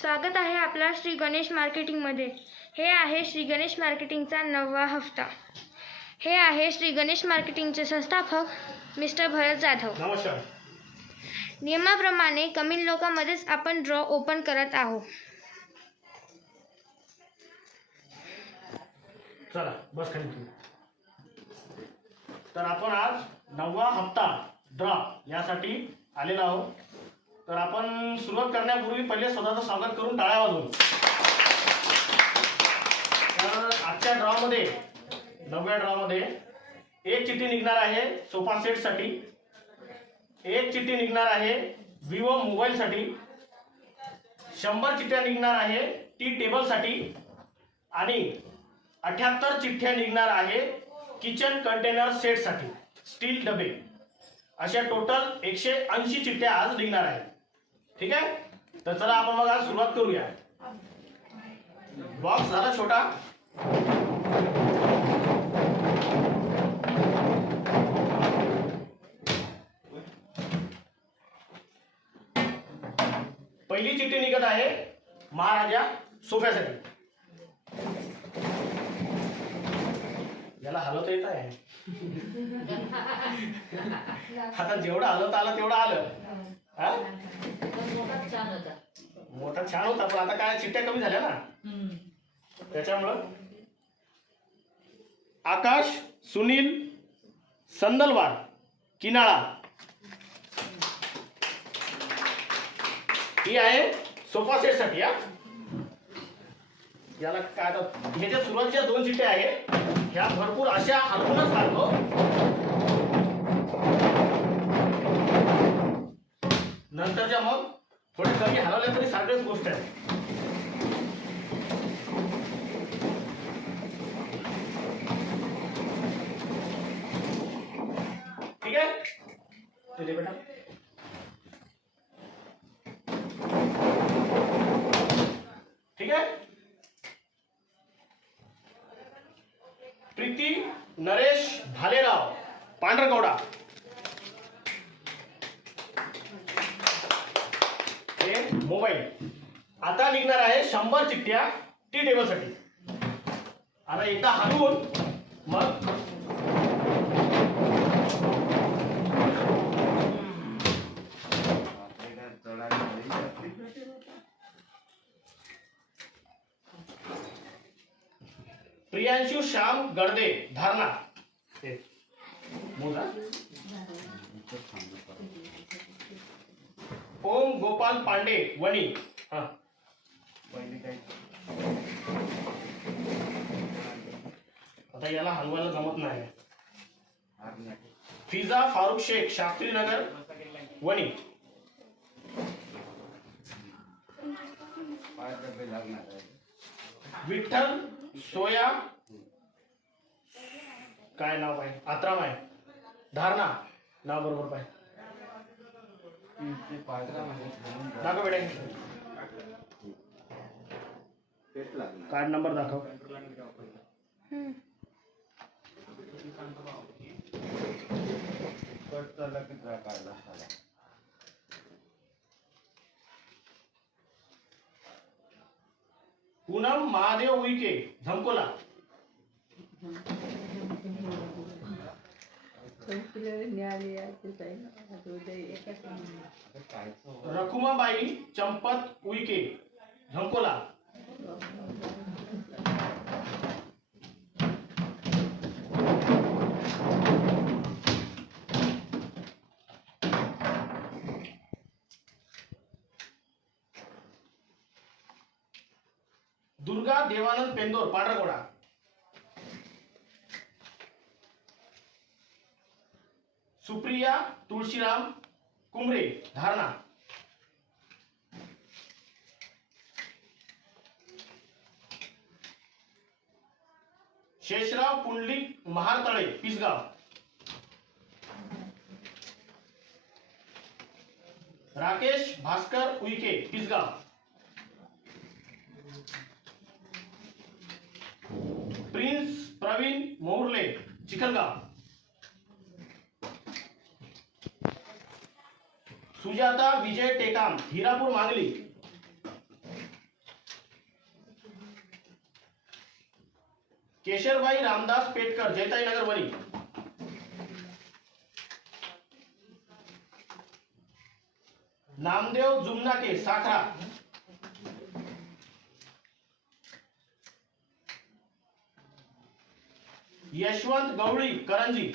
स्वागत आहे आपला श्री गणेश मार्केटिंगमध्ये। हे आहे श्री गणेश मार्केटिंगचा 9वा हप्ता। हे आहे श्री गणेश मार्केटिंगचे संस्थापक मिस्टर भरत जाधव। नमस्कार। नियमाप्रमाणे कमी लोकांमध्येच आपण ड्रॉ ओपन करत आहोत। चला बस खाली तू। तर आपण आज 9वा हप्ता ड्रॉ यासाठी आलेलो आहोत। तर आपण सुरुवात करण्यापूर्वी पहिले स्वतःचं स्वागत करून टाळ्या वाजवू। तर आजच्या ड्रॉमध्ये 9व्या ड्रॉमध्ये एक चिठ्ठी निघणार आहे सोफा सेटसाठी, एक चिठ्ठी निघणार आहे विवो मोबाईलसाठी, 100 चिठ्ठ्या निघणार आहे टी टेबलसाठी आणि 78 चिठ्ठ्या निघणार आहे किचन कंटेनर सेटसाठी, स्टील डबे। अशा टोटल 180 चिठ्ठ्या आज निघणार आहेत। ठीक आहे, तर चला आपण मग आज सुरुवात करूया। बॉक्स झाला छोटा। पहिली चिठ्ठी निघत आहे महाराजा सोफ्यासाठी। याला हलवता येत आहे। आता जेवढं हलवता आलं तेवढं आलं। मोठा छान होता, पण आता काय चिठ्ठ्या कमी झाल्या ना, त्याच्यामुळं। आकाश सुनील संदलवार किनाळा ही आहे सोफा सेट साठी। याला काय आता ह्याच्या सुरुवातीच्या 2 चिठ्ठ्या आहेत, ह्या भरपूर अशा हलवूनच काढतो। नंतरच्या मग थोडे कमी हलवल्या तरी सारखीच गोष्ट आहे। ठीक आहे, चलिए बेटा। ठीक आहे, प्रीती नरेश भालेराव पांढरकवडा, हे मोबाईल। आता निघणार आहे 100 चिठ्ठ्या टी टेबलसाठी। आता एकदा हलवून मग प्रियांशु श्याम गडदे धारणा, ओम गोपाल पांडे वणी। आता याला हलवायला जमत नाही। फिजा फारुख शेख शास्त्री नगर वणी। विठ्ठल सोया काय नाव आहे आत्राम आहे धारणा, नाव बरोबर पाहिजे दाखव बेटा। कार्ड नंबर दाखव। पूनम महादेव उईके झमकोला। रखुमाबाई चंपत उईके झमकोला। दुर्गा देवानंद पेंदोर पांढरकवडा। सुप्रिया तुळशीराम कुमरे धारणा। शेषराव पुंडलिक महारतळे पिसगाव। राकेश भास्कर उईके पिसगाव। प्रिंस प्रवीण मोहर्ले चिखलगाव। सुजाता विजय टेकाम हिरापूर मांगली। केशरबाई रामदास पेटकर जैताईनगर वणी, नामदेव जुमनाके साखरा, यशवंत गवळी करंजी,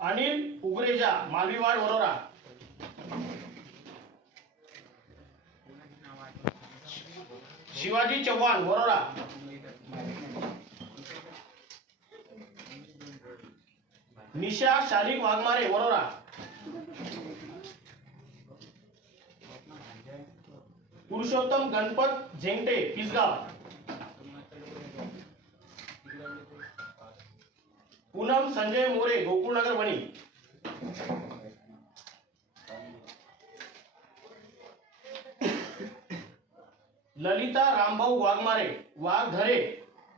अनिल उगरेजा मालवीवाड वरोरा, शिवाजी चव्हाण वरोरा, निशा शालिक वाघमारे वरोरा, पुरुषोत्तम गणपत झेंगटे पिसगाव, पूनम संजय मोरे गोकुळनगर वणी, ललिता रामभाऊ वाघमारे वाघधरे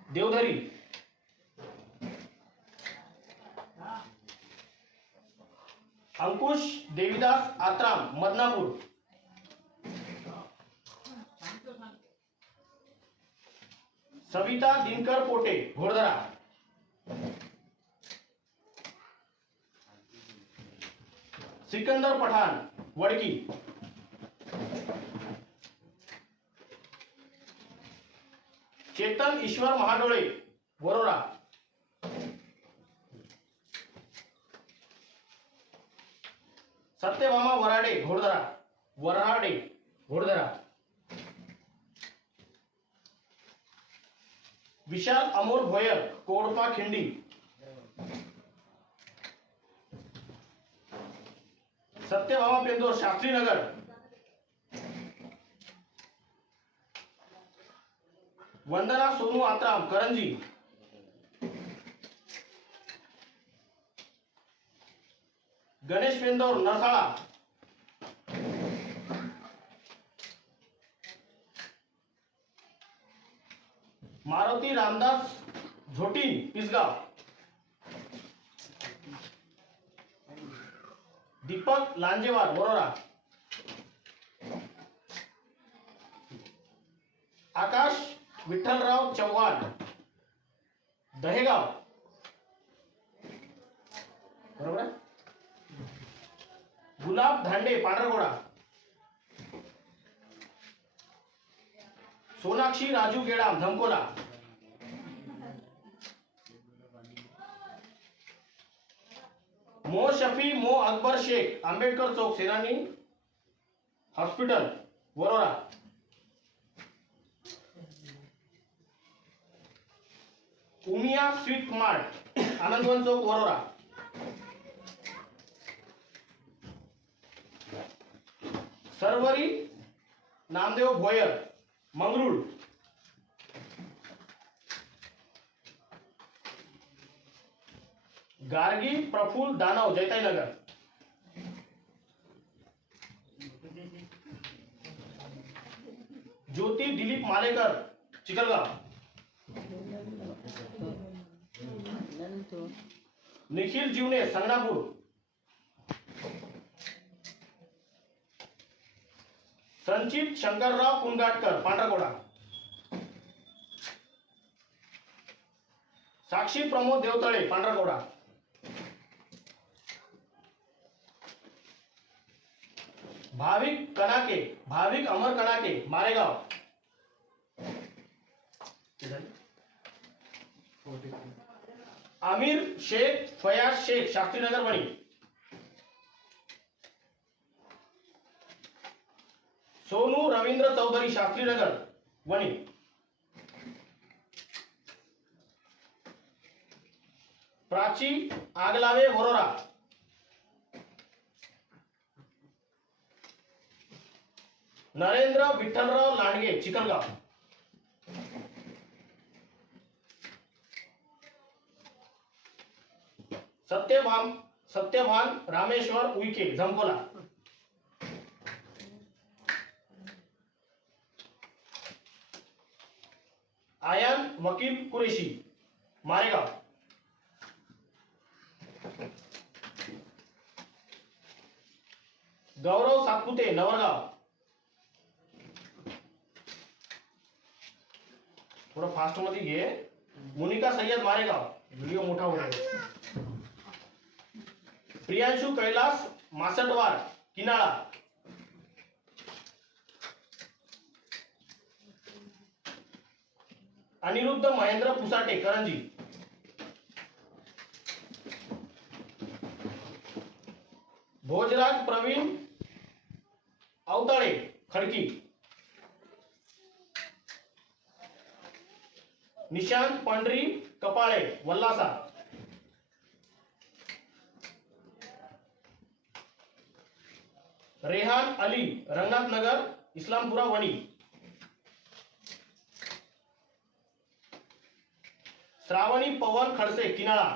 देवधरी, अंकुश देवीदास आत्राम मदनापूर, सविता दिनकर पोटे घोडदरा, सिकंदर पठाण वडकी, चेतन ईश्वर महाडोळे वरोरा, सत्यभामा वराडे घोडदरा, विशाल अमोल भोयर कोडपा खिंडी, सत्यभामा पेंदोर शास्त्रीनगर, वंदना सोनू आत्राम करंजी, गणेश पेंदोर नरसाळा, मारुती रामदास झोटीन पिसगाव, दीपक लांजेवार वरोरा, आकाश विठ्ठलराव चव्हाण दहेगाव, बरोबर आहे? गुलाब धांडे पांढरगोडा, सोनाक्षी राजू गेडाम धमकोला, मो शफी मो Akbar Shaikh Ambedkar Chowk Senani hospital Warora, Umiya Sweet Mart Anandwan Chowk Warora, Sarvari Namdev Bhoyar Mangrul, Gargi Praful Danav Jaitainagar, ज्योती दिलीप मालेकर चिखलगाव, निखिल जीवने संगनापूर, संचित शंकरराव कुंगाटकर पांढरकोडा, साक्षी प्रमोद देवतळे पांढरकोडा, भाविक अमर कनाके मारेगाव, आमिर शेख फयाज शेख शास्त्रीनगर वणी, सोनू रवींद्र चौधरी शास्त्रीनगर वणी, प्राची आगलावे वरोरा, नरेंद्र विठ्ठलराव लांडगे चिखलगाव, सत्यभान रामेश्वर उईके झंकोला, आयान वकील कुरेशी मारेगाव, गौरव सातपुते नवरगाव, थोडं फास्ट मध्ये घे. मोनिका सय्यद मारेगाव, व्हिडिओ मोठा होतो. प्रियांशु कैलास मासटवार किनाळा. अनिरुद्ध महेंद्र पुसाटे करंजी. भोजराज प्रवीण अवताळे खडकी. निशांत पंढरी कपाळे वल्लासा. रेहान अली रंगनाथनगर इस्लामपुरा वणी. श्रावणी पवन खडसे किनाळा.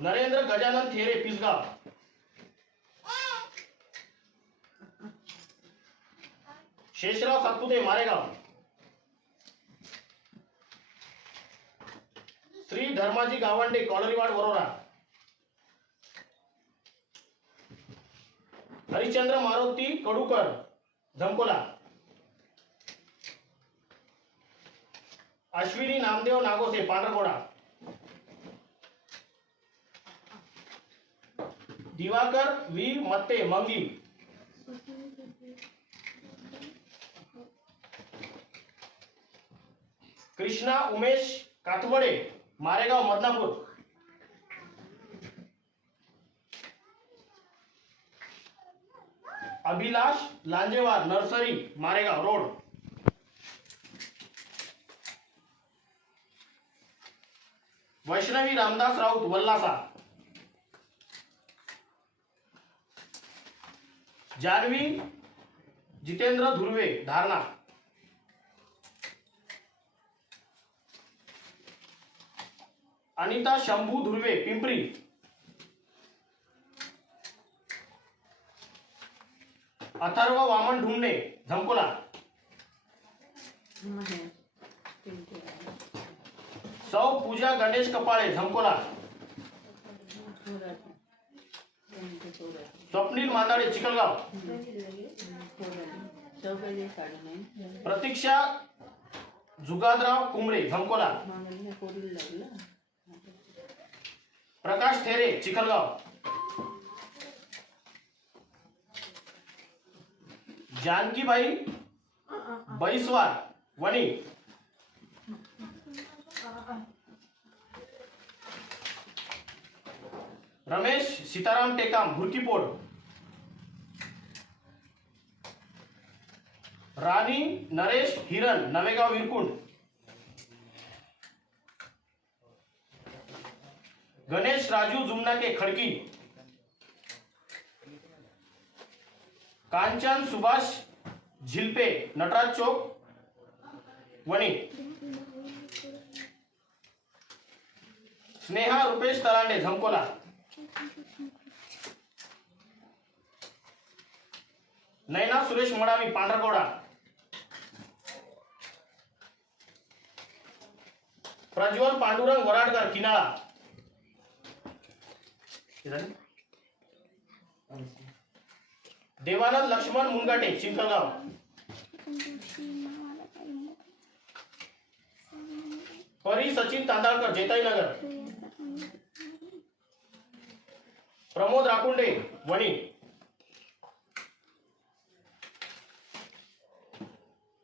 नरेंद्र गजानन थेरे पिसगाव. शेषराव सातपुते मारेगाव. श्री धर्माजी गावंडे कॉलरीवाड Warora. Harishchandra Maruti Kadukar Jhamkola. Ashwini Namdev Nagose Pandharkoda. Diwakar V Matte Mangi. Krishna Umesh Katwade Maregaon Madanapur. Abhilash Lanjewar nursery Maregaon road. Vaishnavi Ramdas Raut Wallasa. Janvi Jitendra Dhurve धारणा. अनिता शंभू धुर्वे पिंपरी. अथर्व वामन ढुंगणे झमकोला. सौ पूजा गणेश कपाळे झमकोला. स्वप्नील मांदाडे चिखलगाव. प्रतीक्षा जुगादराव कुंबरे झमकोला. प्रकाश थेरे चिखलगाव. जानकीबाई बैसवार वणी. रमेश सीताराम टेकाम भुरकीपोड. राणी नरेश हिरन नवेगाव विरकुंड. गणेश राजू जुमनाके खडकी. कांचन सुभाष झिलपे नटराज चौक वणी. स्नेहा रुपेश तलांडे झमकोला. नैना सुरेश मडावी पांढरकोडा. प्रज्वल पांडुरंग वराडकर किनाळा. देवानंद लक्ष्मण मुनगाटे चिंतलगाव. परी सचिन तांदळकर जैताईनगर. प्रमोद राकुंडे वणी.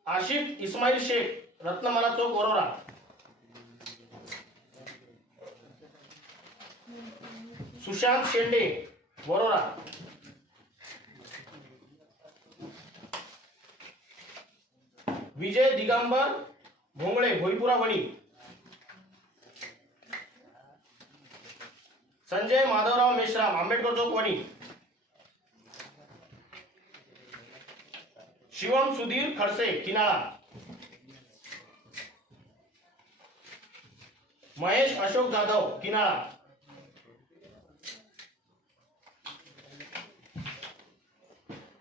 आशिफ इस्माईल शेख रत्नमाला चौक वरोरा. सुशांत शेंडे वरोरा. विजय दिगंबर भोंगळे भोईपुरा वणी. संजय माधवराव मेश्राम आंबेडकर चौक वणी. शिवम सुधीर खडसे किनाळा. महेश अशोक जाधव किनाळा.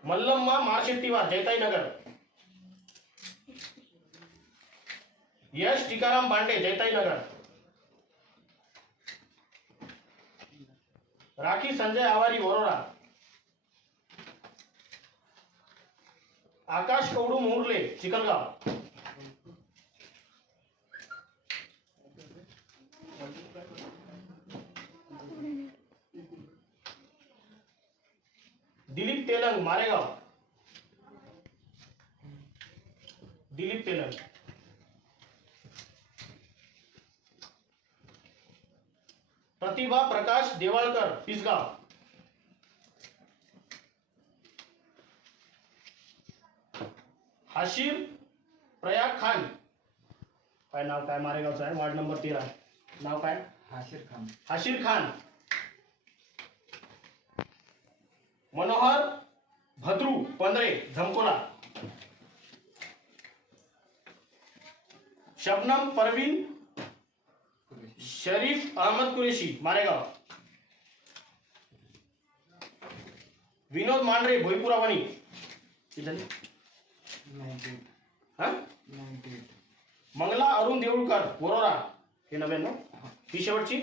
मल्लम्मा मारशेट्टीवार जैताईनगर. यश टीकाराम बांडे जैताईनगर. राखी संजय आवारी वरोरा. आकाश कवडू मोहर्ले चिखलगाव. दिलीप तेलंग मारेगाव. दिलीप तेलंग. प्रतिभा प्रकाश देवाळकर पिसगाव. हाशिर प्रयाग खान. काय नाव काय मारेगावचं आहे, वार्ड नंबर 13. नाव काय? हाशिर खान. मनोहर भद्रू पंधरे झमकोला. शबनम परवीन शरीफ अहमद कुरेशी मारेगाव. विनोद मांढरे भोईपुरा वणी. मंगला अरुण देऊळकर वरोरा. हे 99. ही शेवटची.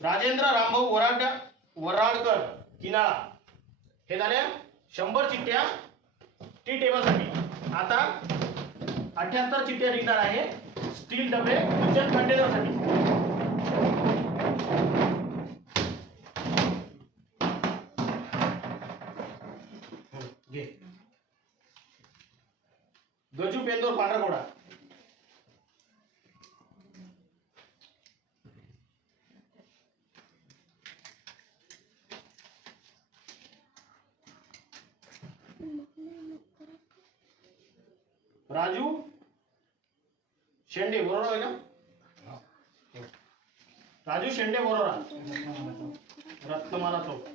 राजेंद्र रामभाऊ वराडकर किनाळा. हे झाल्या 100 चिठ्ठ्या टी टेबलसाठी. आता 78 चिठ्ठ्या निघणार आहे स्टील डबे किचन कंटेनरसाठी. घे. गजू पेंदोर पांढरकोडा. राजू शेंडे बरोबर आहे का? राजू शेंडे बरोबर. रत्नमाला चौक.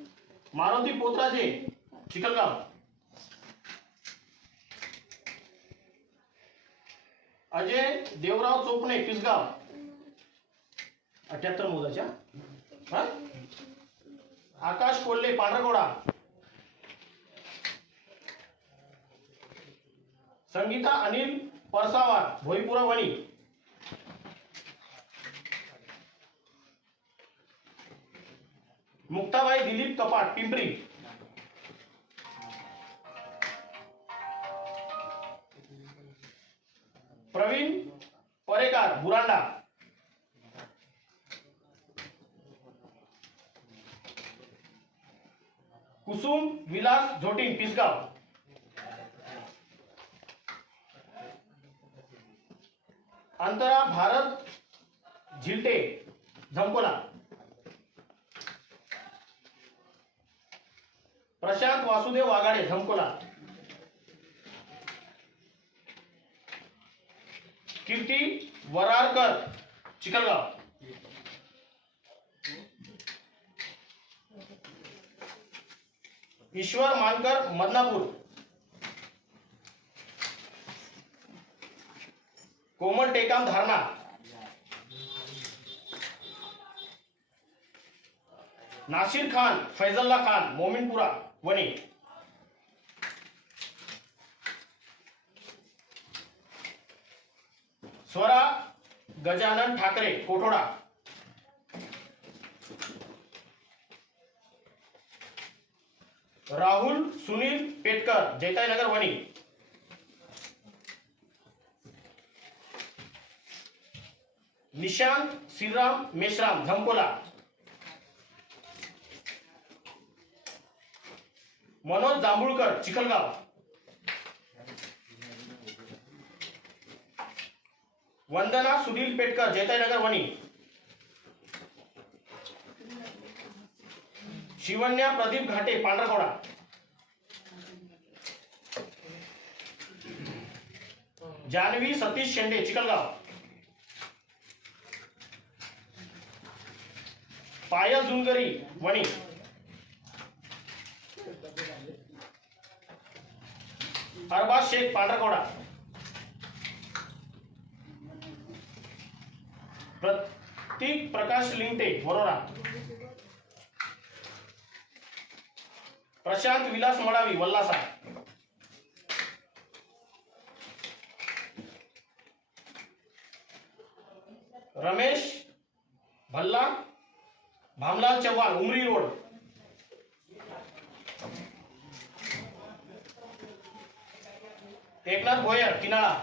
मारुती पोतराजे चिखलगाव. अजय देवराव चोपणे पिसगाव. 78 मोजाच्या. आकाश कोल्हे पांढरकोडा. संगीता अनिल परसावार भोईपुरा वणी. मुक्ताबाई दिलीप कपाट पिंपरी. प्रवीण परेकार बुरांडा. कुसुम विलास झोटिंग पिसगाव. अंतरा भारत झिलटे झमकोला. प्रशांत वासुदेव वाघाडे झमकोला. कीर्ती वरारकर चिखलगाव. ईश्वर मानकर मदनापूर. कोमल टेकाम धारणा. नासिर खान फैजल्ला खान मोमिनपुरा वणी. स्वरा गजानन ठाकरे कोठोडा. राहुल सुनील पेटकर जैताईनगर वणी. निशांत श्रीराम मेश्राम झमकोला. मनोज जांभूळकर चिखलगाव. वंदना सुनील पेटकर जैताईनगर वणी. शिवन्या प्रदीप घाटे पांढरकोडा. जानवी सतीश शेंडे चिखलगाव. पायल जुनगरी वणी. अरबाज शेख पांढरकोडा. प्रतीक प्रकाश लिंगटे वरोरा. प्रशांत विलास मडावी वल्लासा. रमेश भल्ला भामलाल चव्हाण उमरी रोड. एकनाथ भोयर किनाळा,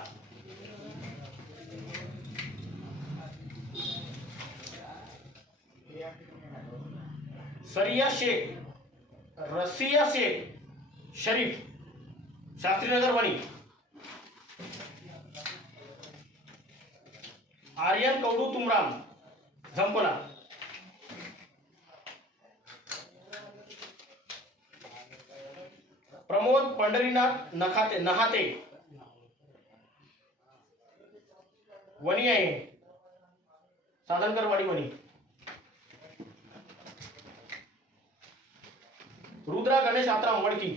सरिया शेख, रसिया शेख शरीफ शास्त्रीनगर वणी, आर्यन कौडू तुमराम झंपोला, प्रमोद पंढरीनाथ नहाते वणी आहे साधनकरवाडी वणी, रुद्रा गणेश आत्राम वडकी,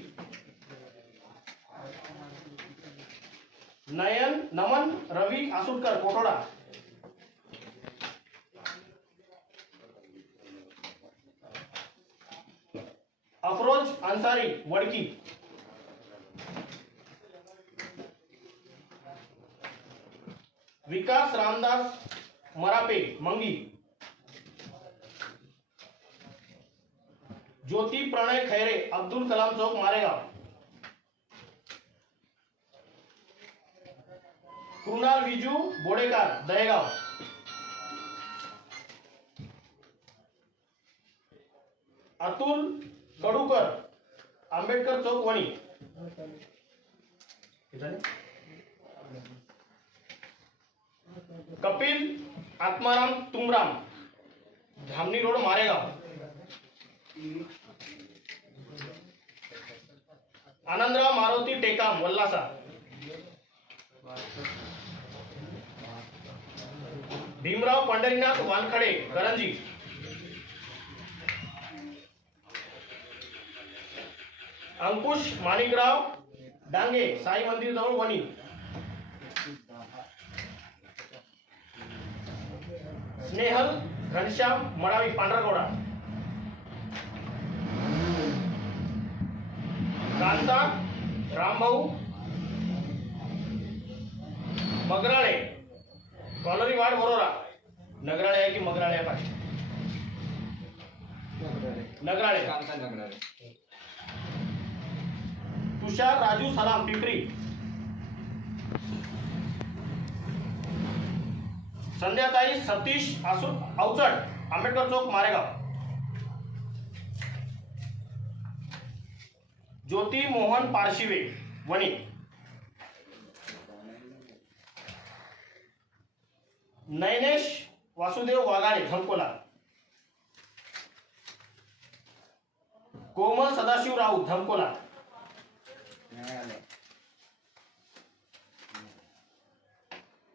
नमन रवी आसुटकर कोठोडा, अफरोज अंसारी वडकी, विकास रामदास मरापे मंगी, ज्योती प्रणय खैरे अब्दुल कलाम चौक मारेगाव, कृणाल विजू बोडेकर दहेगाव, अतुल कडूकर आंबेडकर चौक वणी, कपिल आत्माराम तुमराम धामणी रोड मारेगाव, आनंदराव मारुती टेकाम वल्लासा, भीमराव पंढरीनाथ वानखडे करंजी, अंकुश माणिकराव डांगे साई मंदिर जवळ वणी, स्नेहल घनश्याम मडावी पांढरकवडा, कांता रामभाऊ मगराळे कॉलरी वाड वरोरा, नगराळे आहे की मगराळे आहे पाहिजे, नगराळे, तुषार राजू सलाम पिंपरी, संध्याताई सतीश अवचड आंबेडकर चौक मारेगाव, ज्योती मोहन पारशिवे वणी, नयनेश वासुदेव वाघाडे झंकोला, कोमल सदाशिव राऊत झंकोला,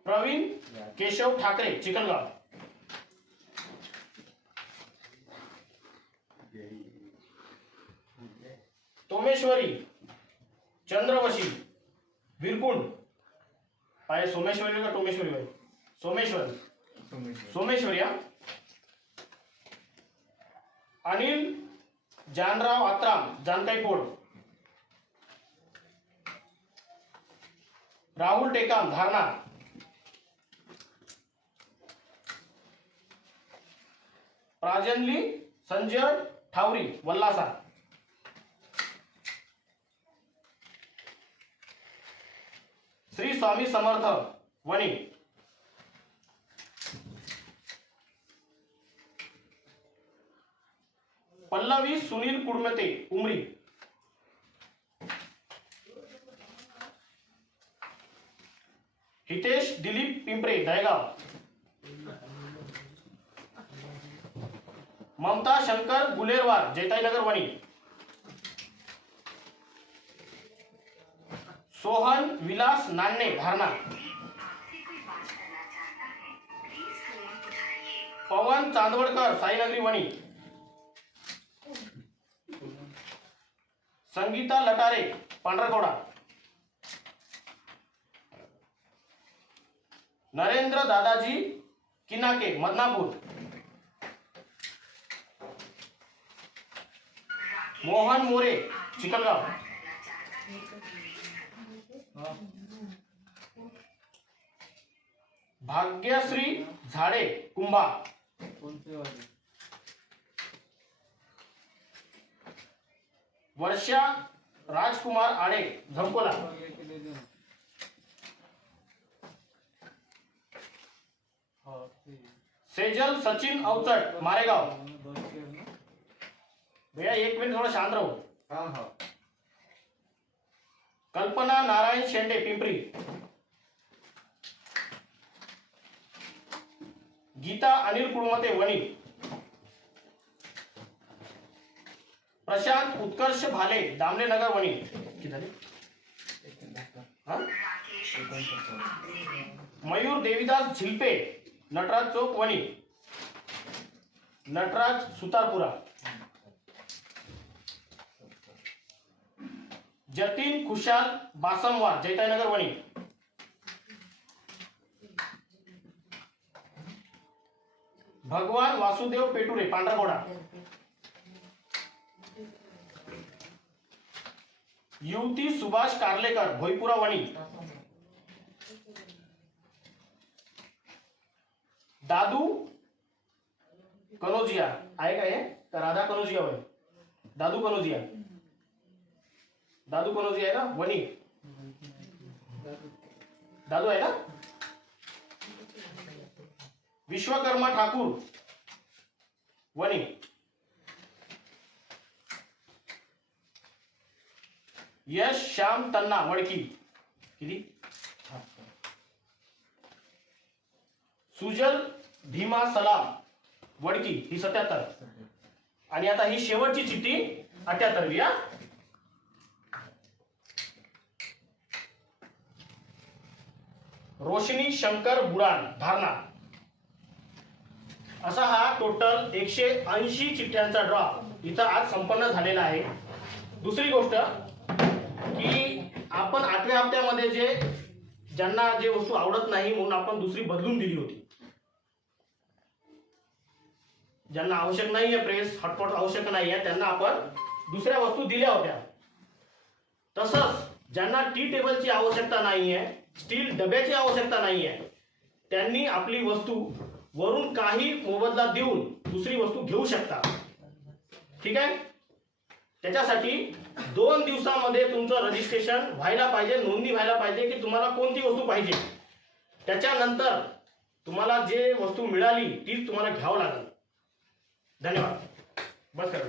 प्रवीण केशव ठाकरे चिकलगाव, सोमेश्वरी चंद्रवशी विरकुंड पाय सोमेश्वरी का टोमेश्वरी भाई सोमेश्वरी हा, अनिल जानराव आत्राम जानकाईपोड, राहुल टेकाम धारणा, प्राजन्ली संजय ठावरी वल्लासा, श्री स्वामी समर्थ वणी, पल्लवी सुनील कुडमते उमरी, हितेश दिलीप पिंपरे दहेगाव, ममता शंकर गुलेरवार जैताईनगर वणी, सोहन विलास नान्ने धारणा, पवन चांदवडकर साईनगरी वणी, संगीता लटारे पांढरकवडा, नरेंद्र दादाजी किनाके मदनापूर, मोहन मोरे चिकलगाव, भाग्यश्री झाडे कुंभा, वर्षा राजकुमार आडे झंकोला, सेजल सचिन अवचट मारेगाव। भैया 1 मिनिट थोड़ा शांत रहो। कल्पना नारायण शेंडे पिंपरी। गीता अनिल कुळमते वणी। प्रशांत उत्कर्ष भाले दामले नगर वणी। किती झाले? हा? मयूर देवीदास झिलपे नटराज चौक वणी। नटराज सुतारपुरा। जतीन खुशाल बासमवार जैताईनगर वणी। भगवान वासुदेव पेटुरे पांढरकोडा। युवती सुभाष कार्लेकर भोईपुरा वणी। दादू कनोजिया आहे का हे? तर राधा कनोजिया होय। दादू कनोजिया आहे ना वणी। दादू आहे ना। विश्वकर्मा ठाकूर वणी। यश श्याम तन्ना वडकी। किती? सुजल भीमा सलाम वडकी ही 77। आणि आता ही शेवटची चिठ्ठी 78वी। या रोशनी शंकर बुरान धारणा। असा हा टोटल 180 चिठ्ठ्यांचा ड्रॉ इथं आज संपन्न झालेला आहे। दुसरी गोष्ट की आपण 8व्या हप्त्यामध्ये ज्यांना जे वस्तू आवडत नाही म्हणून आपण दुसरी बदलून दिली होती। ज्यांना आवश्यक नाहीये प्रेस हॉटपॉट आवश्यक नाहीये त्यांना आपण दुसऱ्या वस्तू दिल्या होत्या। तसंच ज्यांना टी टेबलची आवश्यकता नाहीये स्टील डब्याची आवश्यकता नाहीये त्यांनी आपली वस्तू वरून काही मोबदला देऊन दुसरी वस्तू घेऊ शकता। ठीक आहे। त्याच्यासाठी 2 दिवसामध्ये तुमचं रजिस्ट्रेशन व्हायला पाहिजे, नोंदणी व्हायला पाहिजे की तुम्हाला कोणती वस्तू पाहिजे। त्याच्यानंतर तुम्हाला जे वस्तू मिळाली तीच तुम्हाला घ्यावं लागेल। धन्यवाद। बस करा।